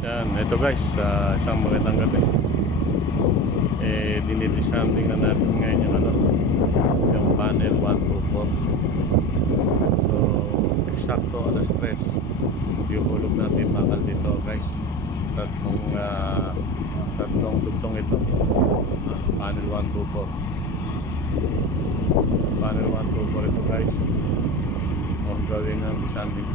Yan, ito guys, isang magandang gabi. Dinidisanding na natin ngayon yung yung panel 124. So, eksakto alas 3. Yung hulog natin bakal dito guys. Tatlong dugtong ito. Panel 124. Panel 124 ito guys. Ongoing ang disanding.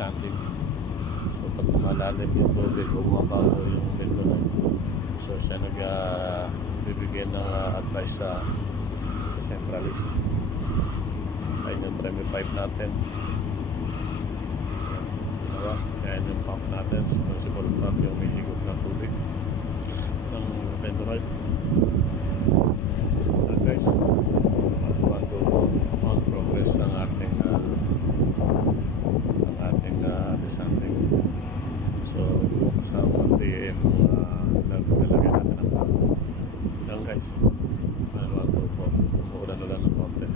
Something. So pag malalim yung tubig o mabago yung regular, so siya nagbibigyan ng advice sa centralist. Ayun yung premi pipe natin, diba? Ayan yung pump natin, submersible pump, yung may higop na tubig ng dendrite. Guys, want to on progress ang ating something. So, sa 3 AM naglalagay natin ng pump. Yan guys, manual po. Ulan-ulan ng konti.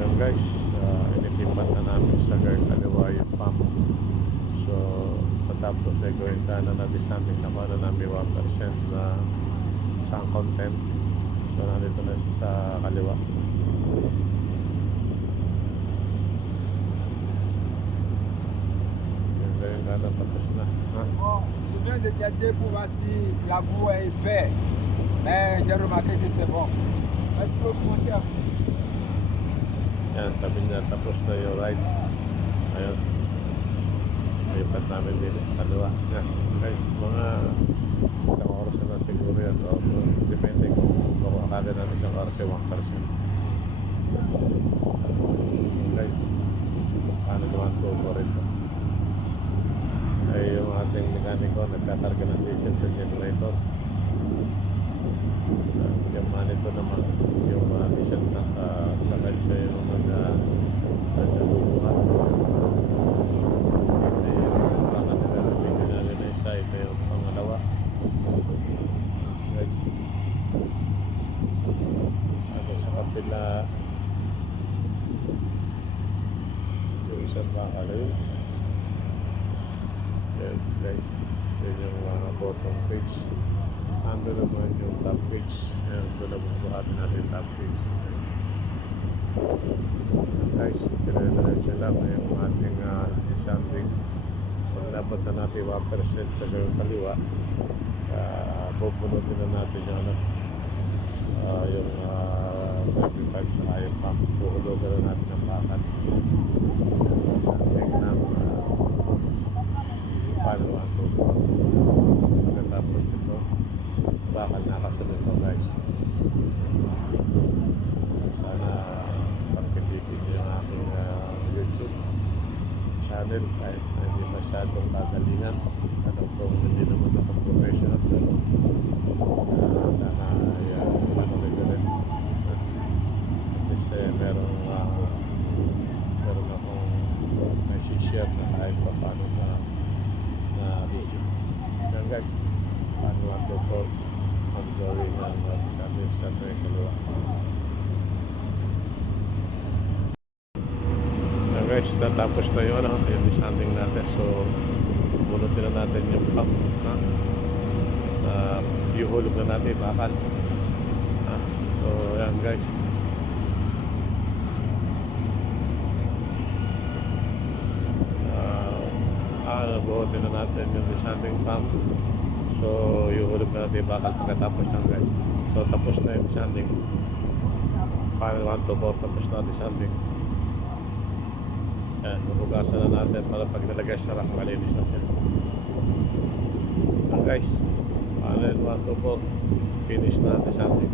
Yan guys, initipan na namin sa guard kaliwa yung pump. So, patapos ay gawin na disanding na para namin 1% na sand content. So, nandito na siya sa kaliwa. Yung gawin tapos na. Bon, je viens de tester pour voir si la boue est verte. Mais j'ai remarqué que c'est bon. Merci beaucoup, mon cher. Yan, sabi niya tapos na yung ride. Ayun. Lipat namin din sa kaliwa. Yan, guys, mga isang oras na lang siguro yan. O, depende kung akala namin isang oras ay 1%. Guys, paano naman po po rito? Ay yung ating mekaniko nagkakarga ng diesel sa generator. Yung manito naman yung diesel nakasakay sa yung mga nagkakuhan. Ito yung pangalan na video namin na isa. Ito yung pangalan ng bakal. Ayun. Ayan guys. Yun yung mga bottom page. Ando naman yung top page. Ayan, ito na bubuhatin natin yung top page. Guys, dire-diretso lang yung ating descending. Pag nabot na natin 1% sa gawing kaliwa, pupunutin na natin yung yung 35 sa kayang pump. Puhulogan na natin ang bakal. Descending ng paano ito. Pagkatapos nito, bakal nakasunod ko guys. Sana pagpitikin nyo yung aking YouTube channel kahit na hindi masyadong kagalingan. Alam kong hindi naman ako professional pero sana panorin ko rin. At least meron akong share na kahit pa paano na video. Yan guys, paano ako po ongoing ng sa may kaliwa. Guys, natapos na yun yung descending natin, so bunutin na natin yung pump ihulog na natin bakal so yan guys, bunutin na natin yung descending pump, so ihulog na natin bakal pagkatapos lang guys. So tapos na yung descending, final 1 to 4, tapos na descending. Yan, mabugasan na natin para pag nalagay sa rack, malinis na sila. Yan guys, panel 1 to 4, finish na natin sa atin.